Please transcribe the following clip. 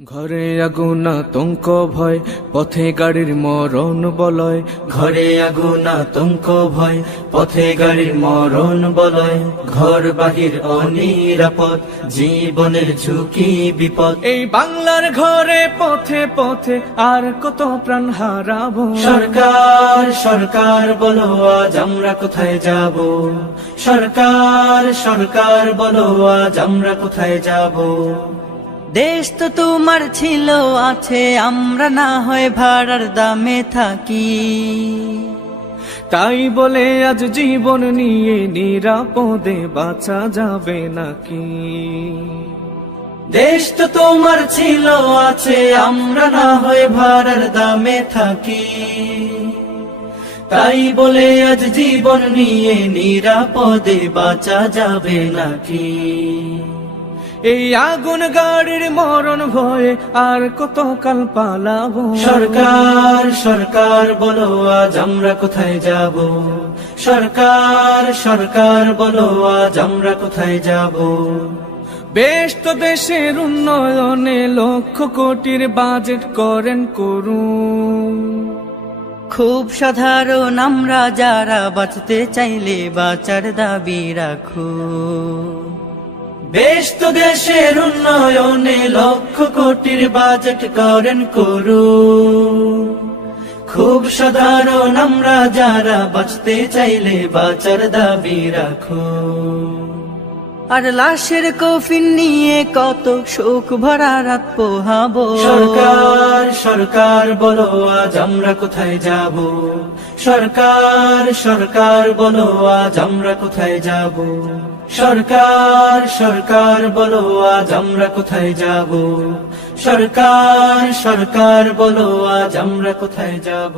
ঘরে আগুন আতঙ্ক ভয়, পথে গাড়ির মরণ বলয়। ঘরে আগুন আতঙ্ক ভয়, পথে গাড়ির মরণ বলয়। ঘর বাহির অনিরাপদ, জীবনের ঝুঁকি বিপদ। এই বাংলার ঘরে পথে পথে আর কত প্রাণ হারাবো। সরকার সরকার বলো আজ আমরা কোথায় যাব। সরকার সরকার বলো আজ আমরা কোথায় যাব। দেশ তো তোমার ছিল আছে, আমরা না হয় ভাড়ার দামে থাকি। তাই বলে আজ জীবন নিয়ে নিরাপদে বাঁচা যাবে নাকি। দেশ তো তোমার ছিল আছে, আমরা না হয় ভাড়ার দামে থাকি। তাই বলে আজ জীবন নিয়ে নিরাপদে বাঁচা যাবে নাকি। এই আগুন গাড়ির মরণ ভয়ে আর কত কাল পালাবো। সরকার সরকার বলো আজ আমরা কোথায় যাব। সরকার সরকার বলো আজ আমরা কোথায় যাব। বেশ তো দেশের উন্নয়নে লক্ষ কোটির বাজেট করেন করুন। খুব সাধারণ আমরা যারা বাঁচতে চাইলে বাঁচার দাবি রাখো। বেশ তো দেশের উন্নয়নে লক্ষ কোটির বাজেট করেন করুন। খুব সাধারণ আমরা যারা বাঁচতে চাইলে বাঁচার দাবি রাখো। আর লাশের কফিন নিয়ে কত শোক ভরা রাত পোহাবো। সরকার সরকার বলো আজ আমরা কোথায় যাব। সরকার সরকার বলো আজ আমরা কোথায় যাব। সরকার সরকার বলো আজ আমরা কোথায় যাব। সরকার সরকার বলো আজ আমরা কোথায় যাব।